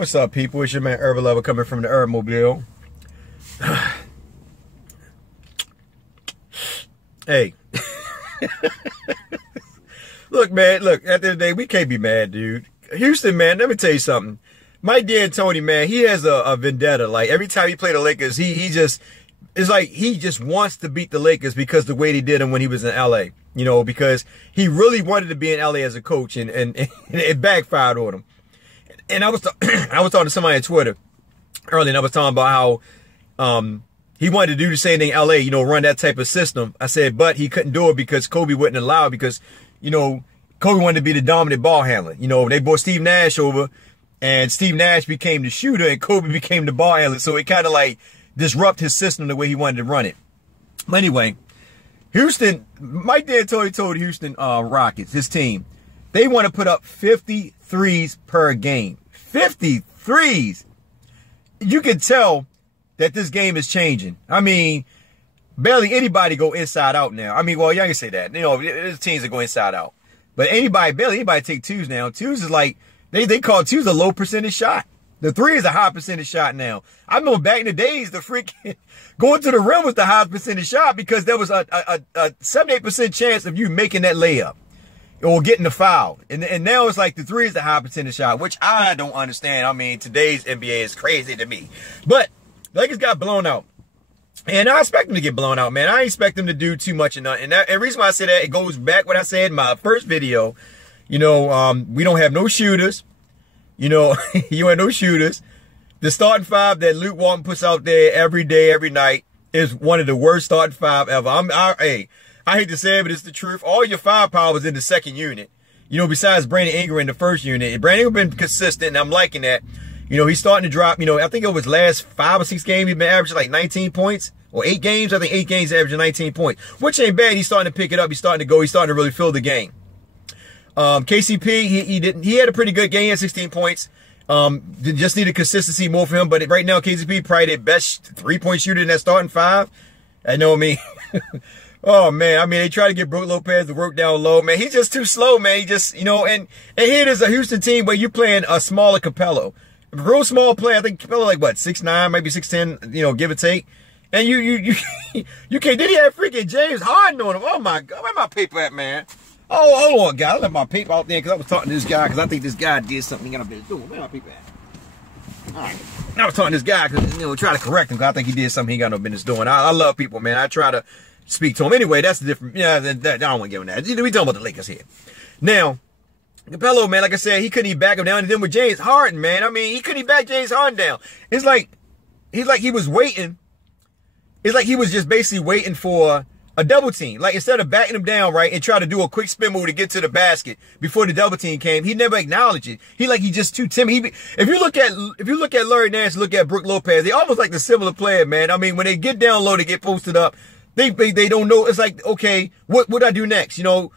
What's up, people? It's your man Urban Lover coming from the Herbmobile. Hey. Look, man, look, at the end of the day, we can't be mad, dude. Houston, man, let me tell you something. Mike D'Antoni, man, he has a vendetta. Like, every time he played the Lakers, it's like he just wants to beat the Lakers because the way they did him when he was in LA. You know, because he really wanted to be in LA as a coach, and it backfired on him. And I was talking to somebody on Twitter earlier, and I was talking about how he wanted to do the same thing in LA, you know, run that type of system. I said, but he couldn't do it because Kobe wouldn't allow it because, you know, Kobe wanted to be the dominant ball handler. You know, they brought Steve Nash over, and Steve Nash became the shooter, and Kobe became the ball handler. So it kind of like disrupted his system the way he wanted to run it. But anyway, Houston, Mike D'Antoni told Houston Rockets, his team, they want to put up 50 threes per game. 50 threes. You can tell that this game is changing. I mean, barely anybody go inside out now. I mean, well, y'all can say that. You know, there's teams that go inside out. But barely anybody take twos now. Twos is like, they call twos a low percentage shot. The three is a high percentage shot now. I remember back in the days, the freaking going to the rim was the highest percentage shot because there was a 78% chance of you making that layup or getting the foul. And now it's like the three is the high percentage shot, which I don't understand. I mean, today's NBA is crazy to me. But the Lakers got blown out. And I expect them to get blown out, man. I expect them to do too much. And the reason why I say that, it goes back what I said in my first video. You know, we don't have no shooters. You know, you ain't no shooters. The starting five that Luke Walton puts out there every day, every night is one of the worst starting five ever. I hate to say it, but it's the truth. All your firepower was in the second unit. You know, besides Brandon Ingram in the first unit. Brandon Ingram been consistent, and I'm liking that. You know, he's starting to drop. You know, I think it was last 5 or 6 games, he's been averaging like 19 points. Or 8 games. I think 8 games averaging 19 points. Which ain't bad. He's starting to pick it up. He's starting to go. He's starting to really fill the game. KCP, he had a pretty good game. He had 16 points. Just needed consistency more for him. But right now, KCP probably the best 3-point shooter in that starting five. I know what I mean. Oh, man. I mean, they try to get Brook Lopez to work down low. Man, he's just too slow, man. He just, you know, and here it is a Houston team where you're playing a smaller Capello. A real small player. I think Capello like, what, 6'9", maybe 6'10", you know, give or take. And you can't. Did he have freaking James Harden on him? Oh my God, where my paper at, man? Oh, hold on, guys. I left my paper out there because I was talking to this guy because I think this guy did something he got no business doing. Where my paper at? All right. I was talking to this guy because, you know, try to correct him because I think he did something he got no business doing. I love people, man. I try to speak to him. Anyway, that's different. Yeah, I don't want to give him that. We talking about the Lakers here. Now, Capello, man, like I said, he couldn't even back him down. And then with James Harden, man, I mean, he couldn't even back James Harden down. It's like he was waiting. It's like he was just basically waiting for a double team. Like, instead of backing him down, right, and try to do a quick spin move to get to the basket before the double team came, he never acknowledged it. He just too timid. If you look at Larry Nance, look at Brook Lopez, they almost like the similar player, man. I mean, when they get down low, they get posted up. They don't know. It's like, okay, what do I do next? You know,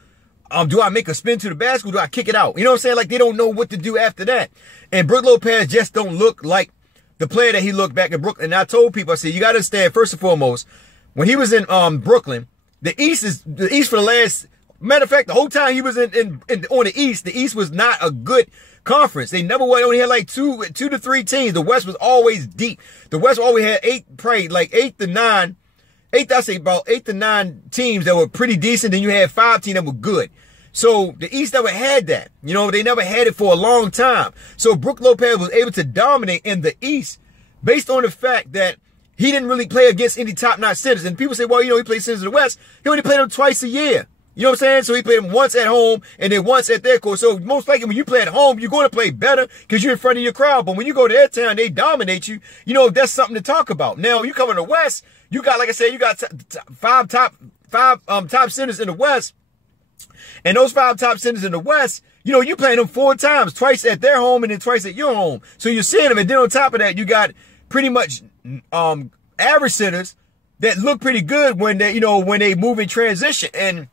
do I make a spin to the basket or do I kick it out? You know what I'm saying? Like, they don't know what to do after that. And Brook Lopez just don't look like the player that he looked back at Brooklyn. And I told people, I said, you got to understand, first and foremost, when he was in Brooklyn, the East for the last, matter of fact, the whole time he was on the East was not a good conference. They never only had like two to three teams. The West was always deep. The West always had 8 to 9 teams that were pretty decent. Then you had 5 teams that were good. So the East never had that. You know, they never had it for a long time. So Brook Lopez was able to dominate in the East based on the fact that he didn't really play against any top-notch centers. And people say, well, you know, he played centers in the West. He only played them twice a year. You know what I'm saying? So he played them once at home and then once at their court. So most likely when you play at home, you're going to play better because you're in front of your crowd. But when you go to their town, they dominate you. You know, that's something to talk about. Now, you come in the West, you got, like I said, you got five top centers in the West. And those 5 top centers in the West, you know, you playing them 4 times, twice at their home and then twice at your home. So you're seeing them. And then on top of that, you got pretty much average centers that look pretty good when they move in transition. And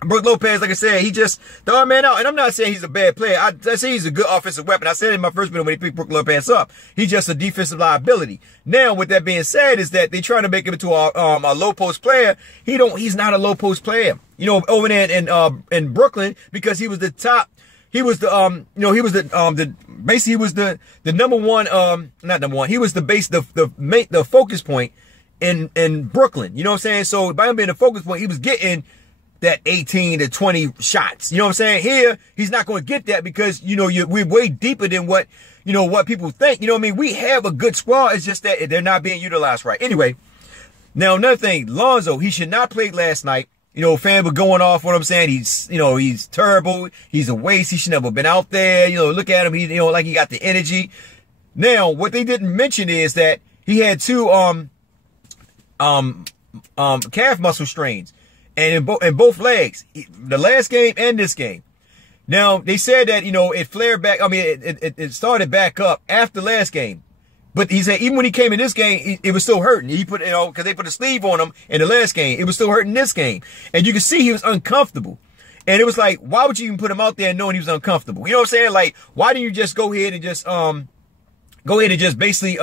Brook Lopez, like I said, he just the odd man out. And I'm not saying he's a bad player. I say he's a good offensive weapon. I said in my first video when he picked Brook Lopez up, he's just a defensive liability. Now, with that being said, is that they trying to make him into a low post player. He's not a low post player. You know, over there in Brooklyn, because he was the top. He was the basically he was the number one, not number one. He was the focus point in Brooklyn. You know what I'm saying? So by him being the focus point, he was getting that 18 to 20 shots. You know what I'm saying? Here, he's not going to get that because, you know, we're way deeper than what, you know, what people think. You know what I mean? We have a good squad. It's just that they're not being utilized right. Anyway, now another thing, Lonzo, he should not play last night. You know, fans were going off what I'm saying. He's, you know, he's terrible. He's a waste. He should never have been out there. You know, look at him. He, you know, like he got the energy. Now, what they didn't mention is that he had two, calf muscle strains. And in both legs, the last game and this game. Now, they said that, you know, it flared back. I mean, it started back up after last game. But he said even when he came in this game, it was still hurting. He put, you know, because they put a sleeve on him in the last game. It was still hurting this game. And you can see he was uncomfortable. And it was like, why would you even put him out there knowing he was uncomfortable? You know what I'm saying? Like, why didn't you just go ahead and just basically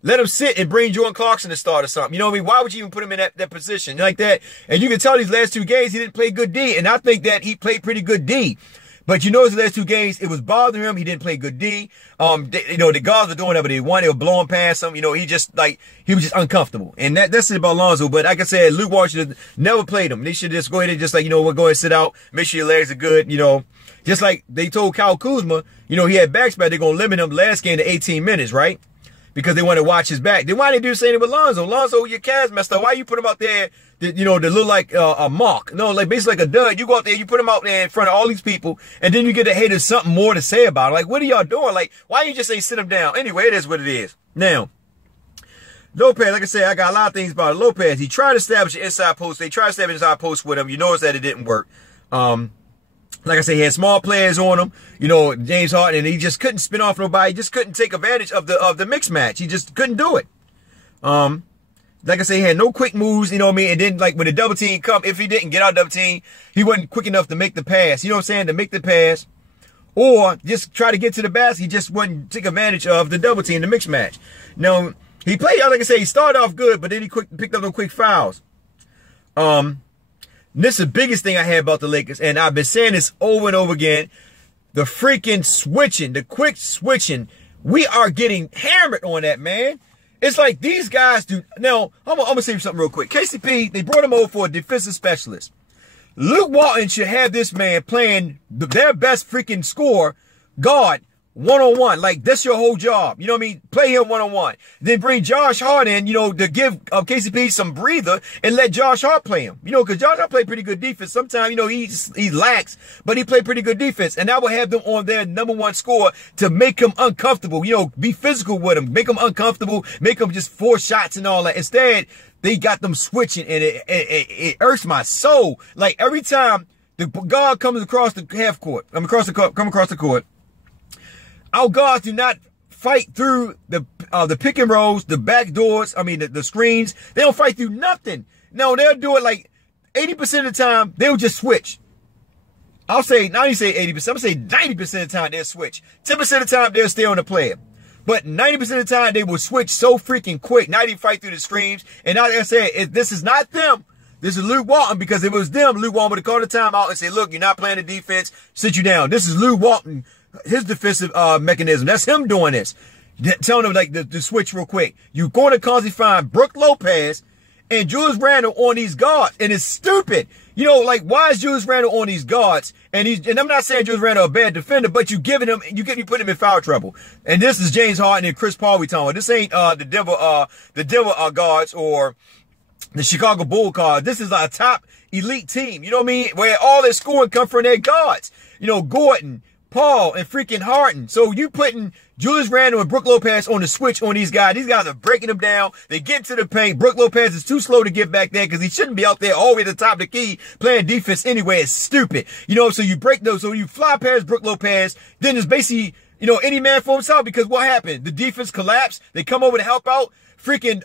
let him sit and bring Jordan Clarkson to start or something? You know what I mean? Why would you even put him in that position like that? And you can tell these last two games he didn't play good D. And I think that he played pretty good D. But you know, his last two games, it was bothering him. He didn't play good D. You know, the guards were doing whatever they wanted. They were blowing past him. You know, he was just uncomfortable. And that's it about Lonzo. But like I said, Luke Walton should have never played him. They should just go ahead and just like, you know, we'll go ahead and sit out. Make sure your legs are good. You know, just like they told Kyle Kuzma, you know, he had back spasm. They're going to limit him last game to 18 minutes, right? Because they want to watch his back. Then why they do the same with Lonzo? Lonzo, your calves messed up. Why you put him out there, you know, to look like a mark? No, like basically like a dud. You go out there, you put him out there in front of all these people, and then you get the haters something more to say about it. Like, what are y'all doing? Like, why you just ain't sit him down? Anyway, it is what it is. Now, Lopez, like I said, I got a lot of things about it. Lopez, he tried to establish an inside post. They tried to establish an inside post with him. You notice that it didn't work. Like I said, he had small players on him, you know, James Harden, and he just couldn't spin off nobody. He just couldn't take advantage of the mixed match. He just couldn't do it. Like I said, he had no quick moves, you know what I mean? And then, like, when the double team come, if he didn't get out double team, he wasn't quick enough to make the pass. You know what I'm saying? To make the pass. Or just try to get to the basket. He just wouldn't take advantage of the double team, the mixed match. Now, he played, like I said, he started off good, but then he picked up some quick fouls. This is the biggest thing I had about the Lakers, and I've been saying this over and over again. The freaking switching, the quick switching. We are getting hammered on that, man. It's like these guys do. Now, I'm going to say something real quick. KCP, they brought him over for a defensive specialist. Luke Walton should have this man playing their best freaking score guard one-on-one. Like, that's your whole job. You know what I mean? Play him one-on-one. Then bring Josh Hart in, you know, to give KCP some breather and let Josh Hart play him. You know, because Josh Hart played pretty good defense. Sometimes, you know, he lacks, but he played pretty good defense. And that will have them on their number one score to make him uncomfortable. You know, be physical with him. Make him uncomfortable. Make him just force shots and all that. Instead, they got them switching, and it irks my soul. Like, every time the guard comes across the half court, come across the court, our guards do not fight through the pick and rolls, the back doors, I mean, the screens. They don't fight through nothing. No, they'll do it like 80% of the time, they'll just switch. I'll say, not even say 80%, I'm going to say 90% of the time they'll switch. 10% of the time, they'll stay on the player. But 90% of the time, they will switch so freaking quick, not even fight through the screens. And like I said, this is not them. This is Luke Walton, because if it was them, Luke Walton would have called the timeout and say, look, you're not playing the defense, sit you down. This is Luke Walton, his defensive mechanism. That's him doing this. Telling them, like, to switch real quick. You're going to constantly find Brook Lopez and Julius Randle on these guards. And it's stupid. You know, like, why is Julius Randle on these guards? And I'm not saying Julius Randle a bad defender, but you putting him in foul trouble. And this is James Harden and Chris Paul we talking about. This ain't the Denver guards or the Chicago Bulls guards. This is a top elite team. You know what I mean? Where all their scoring come from their guards. You know, Gordon, Paul, and freaking Harden. So you putting Julius Randle and Brook Lopez on the switch on these guys. These guys are breaking them down. They get to the paint. Brook Lopez is too slow to get back there because he shouldn't be out there all the way to the top of the key playing defense anyway. It's stupid. You know, so you break those. So you fly past Brook Lopez. Then it's basically, you know, any man for himself, because what happened? The defense collapsed. They come over to help out. Freaking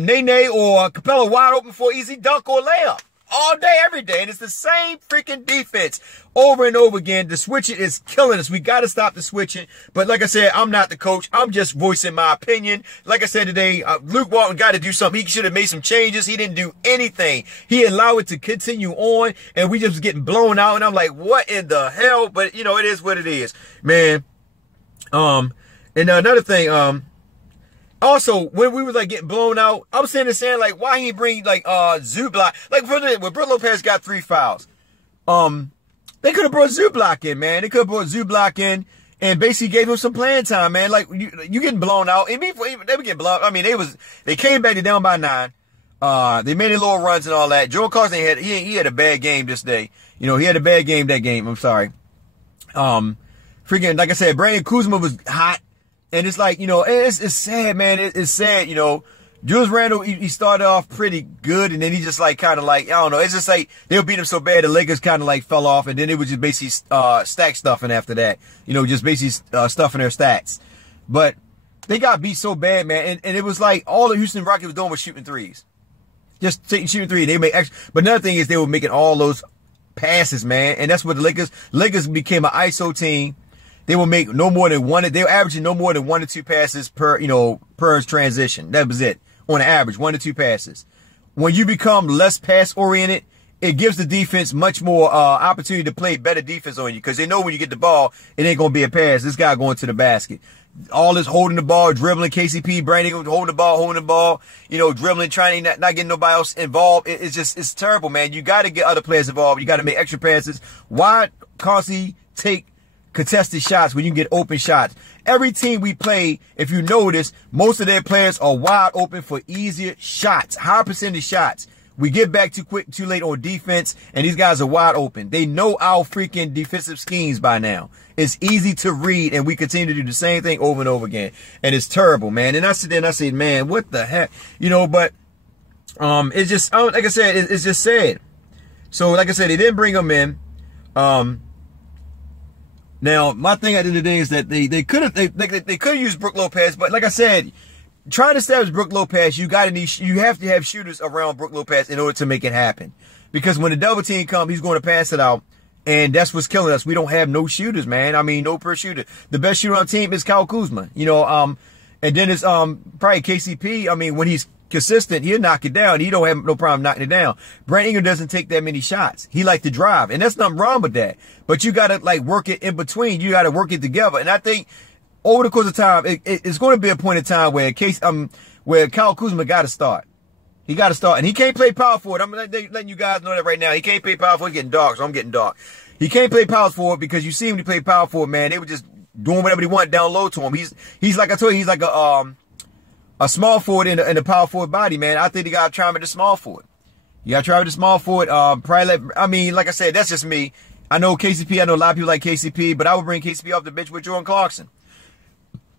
Nene or Capella wide open for easy dunk or layup. All day, every day. And it's the same freaking defense over and over again. The switching is killing us. We got to stop the switching. But like I said, I'm not the coach. I'm just voicing my opinion. Like I said today, Luke Walton got to do something. He should have made some changes. He didn't do anything. He allowed it to continue on, and we just getting blown out. And I'm like, what in the hell? But, you know, it is what it is. Man, And another thing, also, when we was like getting blown out, I was sitting there saying like, why he bring like Zubac? Like when Brook Lopez got 3 fouls, they could have brought Zubac in, man. They could have brought Zubac in and basically gave him some playing time, man. Like you getting blown out, and they were getting blown. I mean, they came back, they down by 9. They made their little runs and all that. Joe Carson he had a bad game this day. You know, he had a bad game that game. I'm sorry. Freaking like I said, Brandon Kuzma was hot. And it's like, you know, it's sad, man. It's sad, you know. Julius Randle, he started off pretty good, and then he just like kind of like, I don't know. It's just like they'll beat him so bad the Lakers kind of like fell off, and then it was just basically stack stuffing after that. You know, just basically stuffing their stats. But they got beat so bad, man. And it was like all the Houston Rockets was doing was shooting threes. Just shooting threes. They make extra. But another thing is they were making all those passes, man. And that's what the Lakers became an ISO team. They will make no more than one. They were averaging no more than 1 to 2 passes per, per transition. That was it. On average, 1 to 2 passes. When you become less pass oriented, it gives the defense much more opportunity to play better defense on you, because they know when you get the ball, it ain't gonna be a pass. This guy going to the basket. All this holding the ball, dribbling, KCP, Brandon holding the ball, dribbling, trying not getting nobody else involved. It's terrible, man. You got to get other players involved. You got to make extra passes. Why constantly take contested shots when you can get open shots? Every team we play, if you notice, most of their players are wide open for easier shots, higher percentage shots. We get back too quick, too late on defense, and these guys are wide open. They know our freaking defensive schemes by now. It's easy to read, and we continue to do the same thing over and over again. And it's terrible, man. And I sit there and I say, man, what the heck? But it's just, like I said, it's just sad. So, like I said, they didn't bring them in. Now, my thing at the end of the day is that they could have used Brook Lopez, but like I said, trying to establish Brook Lopez, you have to have shooters around Brook Lopez in order to make it happen. Because when the double team comes, he's going to pass it out, and that's what's killing us. We don't have no shooters, man. I mean, no per shooter. The best shooter on the team is Kyle Kuzma, and then it's probably KCP. I mean, when he's consistent, he'll knock it down. He don't have no problem knocking it down. Brandon Ingram doesn't take that many shots. He likes to drive, and there's nothing wrong with that. But you got to like work it in between. You got to work it together. And I think over the course of time, it's going to be a point in time where Kyle Kuzma got to start. He got to start, and he can't play power forward. I'm letting you guys know that right now. He can't play power forward. It's getting dark, so I'm getting dark. He can't play power forward because you see when he play power forward, man, they were just doing whatever they want down low to him. He's like I told you, he's like a small forward in a power forward body, man. I think they got to try him at the small forward. You got to try him at the small forward. Like I said, that's just me. I know KCP. I know a lot of people like KCP, but I would bring KCP off the bench with Jordan Clarkson,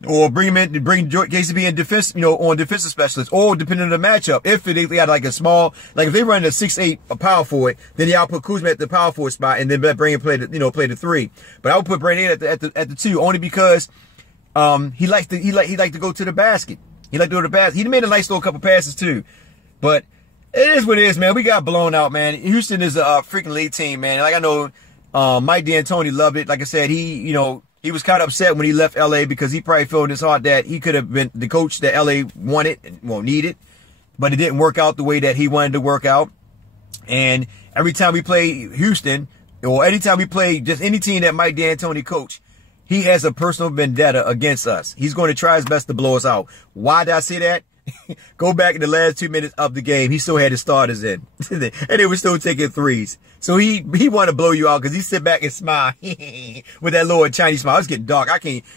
or bring KCP in defense, on defensive specialist, or depending on the matchup. If they got like a small, like if they run a 6'8" power forward, then y'all put Kuzma at the power forward spot, and then let Brandon play the 3. But I would put Brandon at the 2 only because he likes to go to the basket. He like to go to the basket. He made a nice little couple passes too, but it is what it is, man. We got blown out, man. Houston is a freaking lead team, man. Like I know. Mike D'Antoni loved it. Like I said, he was kind of upset when he left LA because he probably felt in his heart that he could have been the coach that LA needed, but it didn't work out the way that he wanted to work out. And every time we play Houston, or anytime we play just any team that Mike D'Antoni coach, he has a personal vendetta against us. He's going to try his best to blow us out. Why did I say that? Go back in the last 2 minutes of the game. He still had his starters in. And they were still taking threes. So he wanted to blow you out because he sit back and smile with that little Chinese smile. It's getting dark.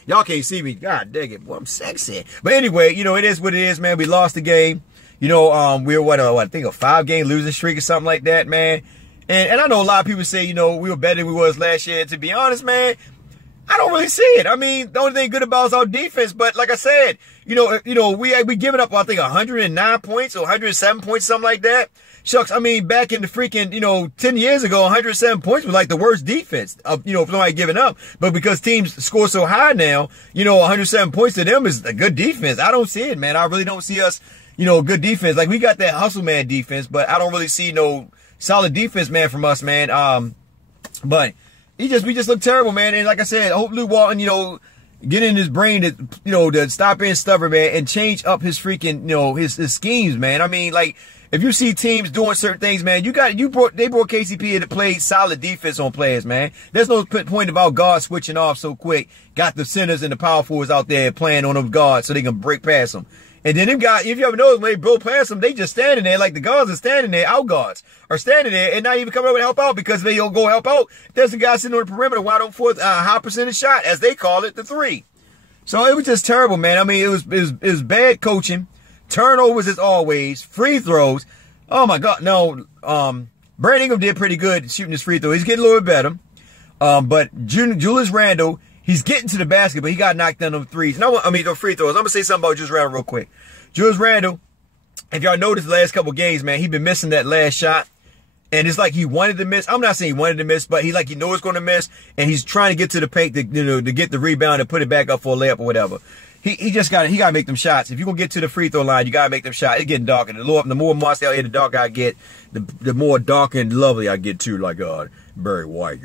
Y'all can't see me. God dang it. Boy, I'm sexy. But anyway, it is what it is, man. We lost the game. We're I think a 5-game losing streak or something like that, man. And I know a lot of people say, we were better than we was last year. To be honest, man, I don't really see it. I mean, the only thing good about is our defense. But like I said, we giving up, I think, 109 points or 107 points, something like that. Shucks, I mean, back in the freaking, 10 years ago, 107 points was like the worst defense of, somebody giving up. But because teams score so high now, 107 points to them is a good defense. I don't see it, man. I really don't see us, good defense. Like, we got that hustle man defense, but I don't really see no solid defense, man, from us, man. But we just look terrible, man. And like I said, I hope Luke Walton, get in his brain to stop being stubborn, man, and change up his freaking, his schemes, man. I mean, like, if you see teams doing certain things, man, they brought KCP in to play solid defense on players, man. There's no point about guards switching off so quick. Got the centers and the power forwards out there playing on them guards so they can break past them. And then them guys, if you ever notice, when they blow past them, they just standing there like the guards are standing there, out guards are standing there and not even coming over to help out because they don't go help out. There's a guy sitting on the perimeter wide open for a high percentage shot, as they call it, the three. So it was just terrible, man. I mean, it was bad coaching, turnovers as always, free throws. Oh my God, no. Brandon Ingram did pretty good shooting his free throw. He's getting a little bit better. But Julius Randle, he's getting to the basket, but he got knocked down on threes. And the free throws. I'm going to say something about Julius Randle real quick. Julius Randle, if y'all noticed the last couple games, man, he been missing that last shot. And it's like he wanted to miss. I'm not saying he wanted to miss, but he knows going to miss. And he's trying to get to the paint to get the rebound and put it back up for a layup or whatever. He got to make them shots. If you're going to get to the free throw line, you got to make them shots. It's getting darker. The more moss out here, the darker I get, the more dark and lovely I get too, like Barry White,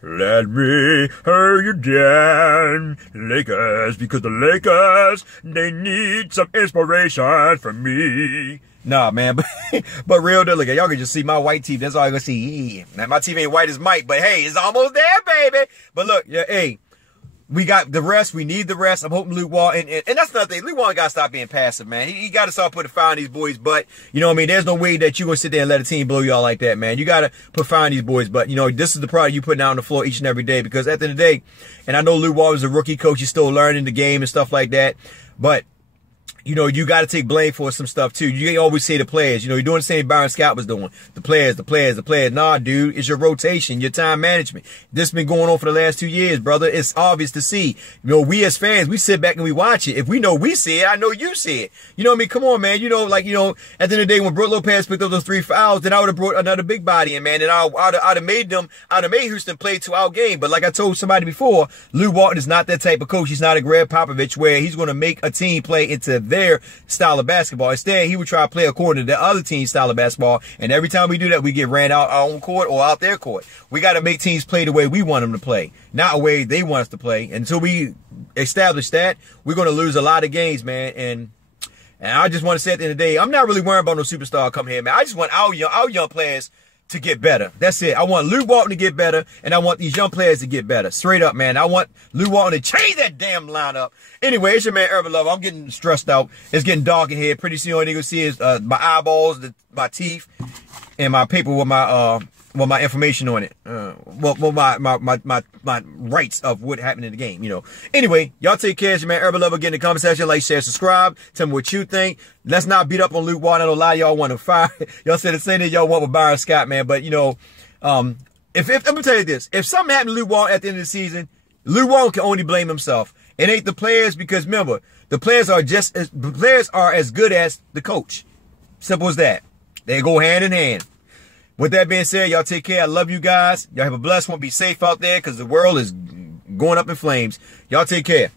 Let me hold you down, Lakers, because the Lakers, they need some inspiration from me. Nah, man, but real deal, look, y'all can just see my white teeth. That's all you're going to see. Yeah. Now, my teeth ain't white as Mike, but hey, it's almost there, baby. But look, yeah, hey, we got the rest. We need the rest. I'm hoping Luke Wall, and that's another thing. Luke Wall got to stop being passive, man. He got to start putting fire on these boys' butt. You know what I mean? There's no way that you're going to sit there and let a team blow you out like that, man. You got to put fire on these boys' butt. This is the product you putting out on the floor each and every day, because at the end of the day, and I know Luke Wall is a rookie coach. He's still learning the game and stuff like that, but you got to take blame for some stuff too. You can't always say the players. You're doing the same Byron Scott was doing. The players. Nah, dude, it's your rotation, your time management. This has been going on for the last 2 years, brother. It's obvious to see. We as fans, we sit back and we watch it. If we know we see it, I know you see it. You know what I mean? Come on, man. At the end of the day, when Brook Lopez picked up those 3 fouls, then I would have brought another big body in, man. And I'd have made Houston play to our game. But like I told somebody before, Lou Walton is not that type of coach. He's not a Greg Popovich where he's going to make a team play into their style of basketball. Instead, he would try to play according to the other team's style of basketball. And every time we do that, we get ran out our own court or out their court. We got to make teams play the way we want them to play, not the way they want us to play. Until we establish that, we're going to lose a lot of games, man. And I just want to say at the end of the day, I'm not really worrying about no superstar coming here, man. I just want our young players to get better. That's it. I want Luke Walton to get better, and I want these young players to get better. Straight up, man. I want Luke Walton to change that damn lineup. Anyway, it's your man, Urban Lover. I'm getting stressed out. It's getting dark in here. Pretty soon, all you're going to see is my eyeballs, my teeth, and my paper with my information on it. My rights of what happened in the game, Anyway, y'all take care. It's your man, Urban Lover. Get in the comment section, like, share, subscribe. Tell me what you think. Let's not beat up on Luke Walton. I don't lie. Y'all want to fire. Y'all said the same thing y'all want with Byron Scott, man. But, if I'm going to tell you this. If something happened to Luke Walton at the end of the season, Luke Walton can only blame himself. It ain't the players, because remember, the players are as good as the coach. Simple as that. They go hand in hand. With that being said, y'all take care. I love you guys. Y'all have a blessed one. Be safe out there, because the world is going up in flames. Y'all take care.